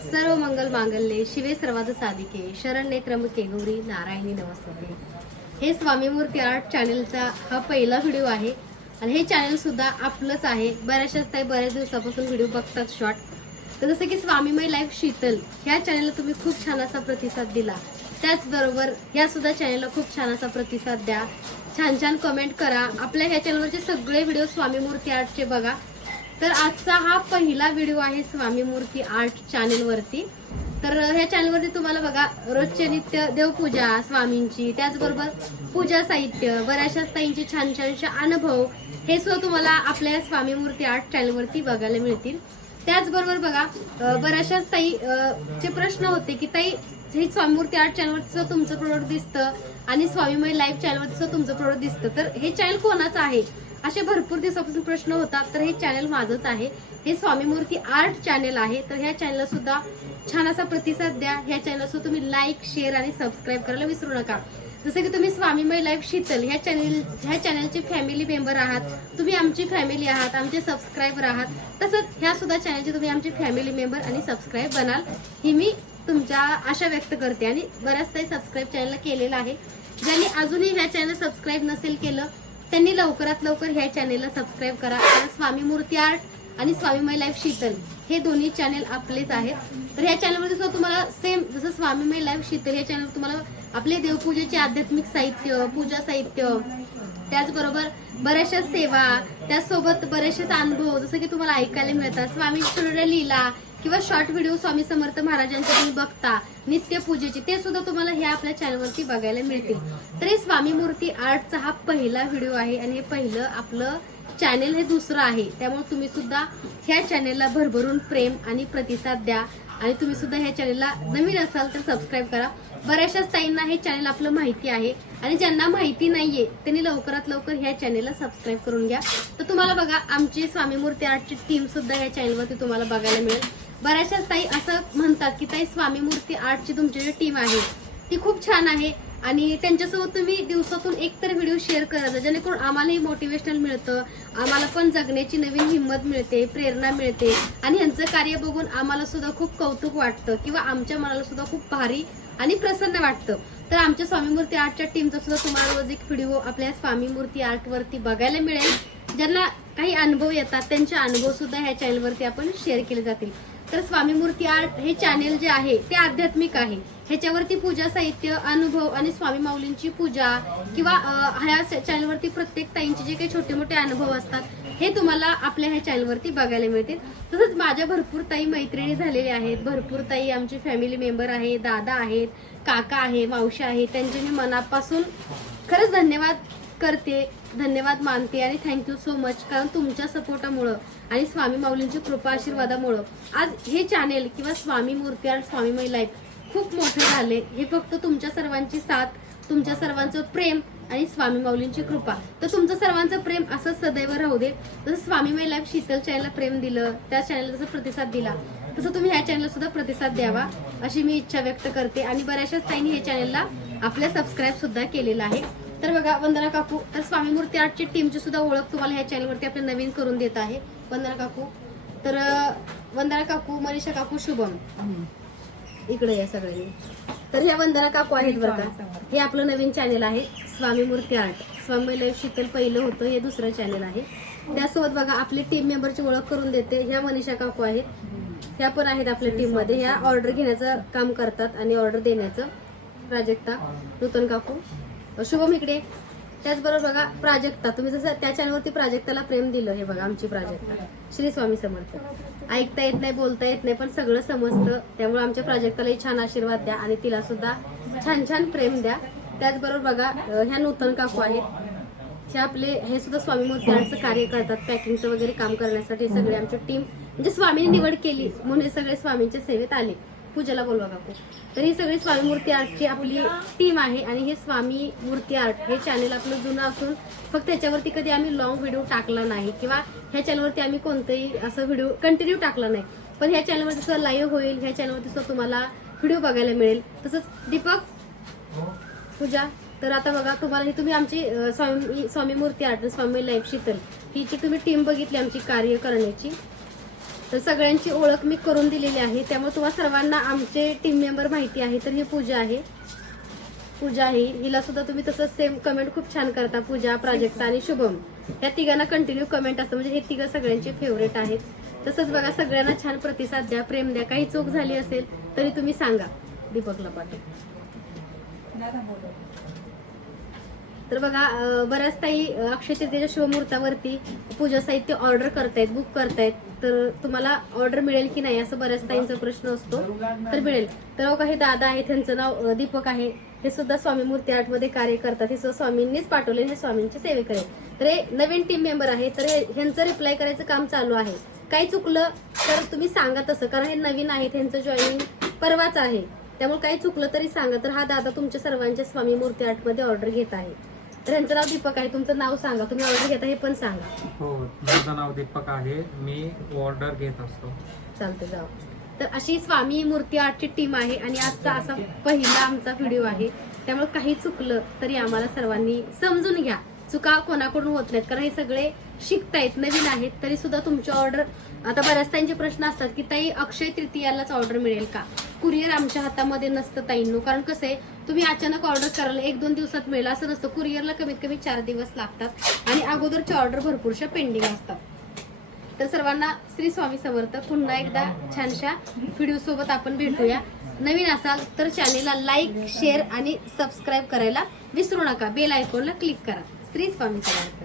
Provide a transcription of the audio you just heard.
सर्व मंगल मांगल्ये शिवे सर्वाद साधिके शरण्ये त्र्यंबके गौरी नारायणी नमस्ते हे स्वामीमूर्ती आर्ट चॅनेलचा हा पहिला व्हिडिओ आहे आणि हे चॅनल सुद्धा आपलंच आहे. बऱ्याचशाच ताई बऱ्याच दिवसापासून व्हिडिओ बघतात शॉर्ट तर जसं की स्वामीमय लाईफ शीतल ह्या चॅनलला तुम्ही खूप छान असा प्रतिसाद दिला. त्याचबरोबर ह्या सुद्धा चॅनलला खूप छान असा प्रतिसाद द्या. छान छान कमेंट करा. आपल्या ह्या चॅनलवरचे सगळे व्हिडिओ स्वामी मूर्ती आर्टचे बघा. तर आजचा हा पहिला व्हिडिओ आहे स्वामी मूर्ती आर्ट चॅनेलवरती तर ह्या चॅनलवरती तुम्हाला बघा रोजचे नित्य देवपूजा स्वामींची त्याचबरोबर पूजा साहित्य बऱ्याचशा ताईंचे छान छानशे अनुभव हे सुद्धा तुम्हाला आपल्या स्वामी मूर्ती आर्ट चॅनलवरती बघायला मिळतील. त्याचबरोबर बघा बऱ्याचशा बऱ्याचशाच ताई चे प्रश्न होते की ताई हे स्वामीमूर्ती आर्ट चॅनलवरचं तुमचं प्रोडक्ट दिसतं आणि स्वामीमय लाईव्ह चॅनलवरती तुमचं प्रोडक्ट दिसतं. तर हे चॅनल कोणाचं आहे? असे भरपूर दिवसापासून प्रश्न होतात. तर हे चॅनल माझंच आहे. हे स्वामीमूर्ती आर्ट चॅनल आहे. तर ह्या चॅनलला सुद्धा छान असा प्रतिसाद द्या. ह्या चॅनलला सुद्धा तुम्ही लाईक शेअर आणि सबस्क्राईब करायला विसरू नका. जसं की तुम्ही स्वामीमय लाईफ शीतल ह्या चॅनल ह्या चॅनलचे फॅमिली मेंबर आहात. तुम्ही आमची फॅमिली आहात. आमचे सबस्क्रायबर आहात. तसंच ह्या सुद्धा चॅनलचे तुम्ही आमचे फॅमिली मेंबर आणि सबस्क्राईब बनाल. ही मी तुमच्या आशा व्यक्त करते. आणि बऱ्याच काही सबस्क्राईब चॅनलला केलेलं आहे. ज्यांनी अजूनही ह्या चॅनल सबस्क्राईब नसेल केलं त्यांनी लवकरात लवकर ह्या चॅनेलला सबस्क्राईब करा. कारण स्वामी मूर्ती आर्ट आणि स्वामीमय लाईफ शीतल हे दोन्ही चॅनेल आपलेच आहेत. तर ह्या चॅनलमध्ये सुद्धा तुम्हाला सेम जसं स्वामीमय लाईफ शीतल ह्या चॅनल तुम्हाला आपले देवपूजेचे आध्यात्मिक साहित्य पूजा साहित्य त्याचबरोबर बऱ्याचशा सेवा त्याचसोबत बरेचसेच अनुभव जसं की तुम्हाला ऐकायला मिळतात. स्वामी छोट्या लीला किंवा शॉर्ट व्हिडिओ स्वामी समर्थ महाराजांचे तुम्ही बघता नित्य पूजेचे ते सुद्धा तुम्हाला हे आपल्या चॅनलवरती बघायला मिळतील. तर हे स्वामी मूर्ती आर्टचा हा पहिला व्हिडिओ आहे आणि हे पहिलं आपलं चॅनेल हे दुसरं आहे. त्यामुळे तुम्ही सुद्धा ह्या चॅनेलला भरभरून प्रेम आणि प्रतिसाद द्या आणि तुम्ही सुद्धा ह्या चॅनेलला नवीन असाल तर सबस्क्राईब करा. बऱ्याचशाच ताईंना हे चॅनेल आपलं माहिती आहे आणि ज्यांना माहिती नाहीये त्यांनी लवकरात लवकर ह्या चॅनेलला सबस्क्राईब करून घ्या. तर तुम्हाला बघा आमची स्वामी मूर्ती आर्टची टीम सुद्धा ह्या चॅनेलवरती तुम्हाला बघायला मिळेल. बऱ्याचशाच ताई असं म्हणतात की ताई स्वामी मूर्ती आर्टची तुमची जी टीम आहे ती खूप छान आहे. आणि त्यांच्यासोबत तुम्ही दिवसातून एक तर व्हिडिओ शेअर करायचा जेणेकरून आम्हालाही मोटिवेशनल मिळतं आम्हाला पण जगण्याची नवीन हिंमत मिळते प्रेरणा मिळते. आणि यांचं कार्य बघून आम्हाला सुद्धा खूप कौतुक वाटतं किंवा आमच्या मनाला सुद्धा खूप भारी आणि प्रसन्न वाटतं. तर आमच्या स्वामीमूर्ती आर्टच्या टीमचा सुद्धा तुम्हाला रोज एक व्हिडिओ आपल्या स्वामीमूर्ती आर्टवरती बघायला मिळेल. ज्यांना काही अनुभव येतात त्यांचे अनुभव सुद्धा ह्या चॅनलवरती आपण शेअर केले जातील. तर स्वामी मूर्ती आर्ट हे चॅनेल जे आहे ते आध्यात्मिक आहे. ह्याच्यावरती पूजा साहित्य अनुभव आणि स्वामी माऊलींची पूजा किंवा ह्या चॅनलवरती प्रत्येक ताईंचे जे काही छोटे मोठे अनुभव असतात हे तुम्हाला आपल्या ह्या चॅनलवरती बघायला मिळतील. तसंच माझ्या भरपूर ताई मैत्रिणी झालेल्या आहेत. भरपूर ताई आमची फॅमिली मेंबर आहे दादा आहेत काका आहे मावशी आहे त्यांचे मी मनापासून खरंच धन्यवाद करते. धन्यवाद मानते आणि थँक्यू सो मच कारण तुमच्या सपोर्टामुळं आणि स्वामी माऊलींच्या कृपा आशीर्वादामुळं आज हे चॅनेल किंवा स्वामी मूर्ती आणि स्वामीमय लाईफ खूप मोठं झाले. हे फक्त तुमच्या सर्वांची साथ तुमच्या सर्वांचं प्रेम आणि स्वामी माऊलींची कृपा. तर तुमचं सर्वांचं प्रेम असं सदैव राहू दे. जसं स्वामी लाईफ शीतल चॅनलला प्रेम दिलं त्या चॅनलला जसं प्रतिसाद दिला तसं तुम्ही ह्या चॅनलला सुद्धा प्रतिसाद द्यावा अशी मी इच्छा व्यक्त करते. आणि बऱ्याचशाच ताईंनी हे चॅनलला आपल्या सबस्क्राईब सुद्धा केलेलं आहे. तर बघा वंदना काकू तर स्वामी मूर्ती आर्टची टीमची सुद्धा ओळख तुम्हाला ह्या चॅनलवरती आपल्या नवीन करून देत आहे. वंदना काकू तर वंदना काकू मनीषा काकू शुभम. इकडे या सगळ्यांनी. तर ह्या वंदना काकू आहेत बरं का. हे आपलं नवीन चॅनल आहे स्वामी मूर्ती आर्ट. स्वामी लाईफ शीतल पहिलं होतं हे दुसरं चॅनल आहे. त्यासोबत बघा आपली टीम मेंबरची ओळख करून देते. ह्या मनीषा काकू आहेत. ह्या पण आहेत आपल्या टीममध्ये. ह्या ऑर्डर घेण्याचं काम करतात आणि ऑर्डर देण्याचं. प्राजक्ता नूतन काकू. शुभम इकडे त्याचबरोबर बघा प्राजक्ता. तुम्ही जसं त्या चॅनलवरती प्राजक्ताला प्रेम दिलं हे बघा आमची प्राजक्ता. श्री स्वामी समर्थ. ऐकता येत नाही बोलता येत नाही पण सगळं समजतं. त्यामुळे आमच्या प्राजक्तालाही छान आशीर्वाद द्या आणि तिला सुद्धा छान छान प्रेम द्या. त्याचबरोबर बघा ह्या नूतन काकू आहेत. हे आपले हे सुद्धा स्वामी मूर्ती कार्य करतात. पॅकिंगचं वगैरे काम करण्यासाठी सगळे आमची टीम म्हणजे स्वामीने निवड केली म्हणून हे सगळे स्वामींच्या सेवेत आले. पूजेला बोलवा काकू. तर ही सगळी स्वामी मूर्ती आर्टची आपली टीम आहे आणि हे स्वामी मूर्ती आर्ट हे चॅनल आपलं जुनं असून फक्त त्याच्यावरती कधी आम्ही लॉंग व्हिडिओ टाकला नाही किंवा ह्या चॅनलवरती आम्ही कोणताही असं व्हिडिओ कंटिन्यू टाकला नाही. पण ह्या चॅनलवरती सुद्धा लाईव्ह होईल ह्या चॅनलवरती सुद्धा तुम्हाला व्हिडिओ बघायला मिळेल तसंच दीपक पूजा. तर आता बघा तुम्हाला ही तुम्ही आमची स्वामी स्वामी मूर्ती आर्ट स्वामी लाईफ शीतल हिची तुम्ही टीम बघितली आमची कार्य करण्याची तर सगळ्यांची ओळख मी करून दिलेली आहे. त्यामुळे तुम्हाला सर्वांना आमचे टीम मेंबर माहिती आहे. तर ही पूजा आहे. पूजा आहे. हिला सुद्धा तुम्ही तसंच सेम कमेंट खूप छान करता. पूजा प्राजक्ता आणि शुभम. या तिघांना कंटिन्यू कमेंट असतं. म्हणजे हे तिघं सगळ्यांचे फेवरेट आहेत. तसंच बघा सगळ्यांना छान प्रतिसाद द्या प्रेम द्या. काही चूक झाली असेल तरी तुम्ही सांगा. दीपकला पाटील तर बघा बऱ्याच ताई अक्षय तृतीयेच्या शिवमुहूर्तावरती पूजा साहित्य ऑर्डर करतायत बुक करतायत. तर तुम्हाला ऑर्डर मिळेल की नाही असं बऱ्याच ताईंचा प्रश्न असतो. तर मिळेल. तर अहो, काही दादा आहे त्यांचं नाव दीपक आहे. हे सुद्धा स्वामी मूर्ती आर्टमध्ये कार्य करतात. हे सुद्धा स्वामींनीच पाठवले हे स्वामींचे सेवेकरी आहेत. तर हे नवीन टीम मेंबर आहे तर हे- ह्यांचं रिप्लाय करायचं काम चालू आहे. काही चुकलं तर तुम्ही सांगा तसं. कारण हे नवीन आहे त्यांचं जॉईनिंग परवाच आहे. त्यामुळे काही चुकलं तरी सांगा. तर हा दादा तुमच्या सर्वांच्या स्वामी मूर्ती आर्टमध्ये ऑर्डर घेत आहे. तर यांचं नाव दीपक आहे तुमचं नाव सांगा. तुम्ही ऑर्डर घेता हे पण सांगा. हो माझं नाव दीपक आहे. मी ऑर्डर घेत असतो. चालतं जाऊ. तर अशी स्वामी मूर्ती आर्टची टीम आहे आणि आजचा असा पहिला आमचा व्हिडिओ आहे. त्यामुळे काही चुकलं तरी आम्हाला सर्वांनी समजून घ्या. चुका कोणाकडून होत नाहीत? कारण हे सगळे शिकतायत नवीन आहेत तरी सुद्धा तुमची ऑर्डर आता बऱ्याच प्रश्न असतात की ताई अक्षय तृतीयालाच ऑर्डर मिळेल का? कुरिअर आमच्या हातामध्ये नसतं ताईंनो. कारण कसं आहे तुम्ही अचानक ऑर्डर कराल एक दोन दिवसात मिळेल असं नसतं. कुरिअरला कमीत कमी चार दिवस लागतात आणि अगोदरच्या ऑर्डर भरपूरशा पेंडिंग असतात. तर सर्वांना श्री स्वामी समर्थ. पुन्हा एकदा छानशा व्हिडिओ सोबत आपण भेटूया. नवीन असाल तर चॅनेलला लाईक शेअर आणि सबस्क्राईब करायला विसरू नका. बेल आयकॉनला क्लिक करा. श्री स्वामी समर्थ.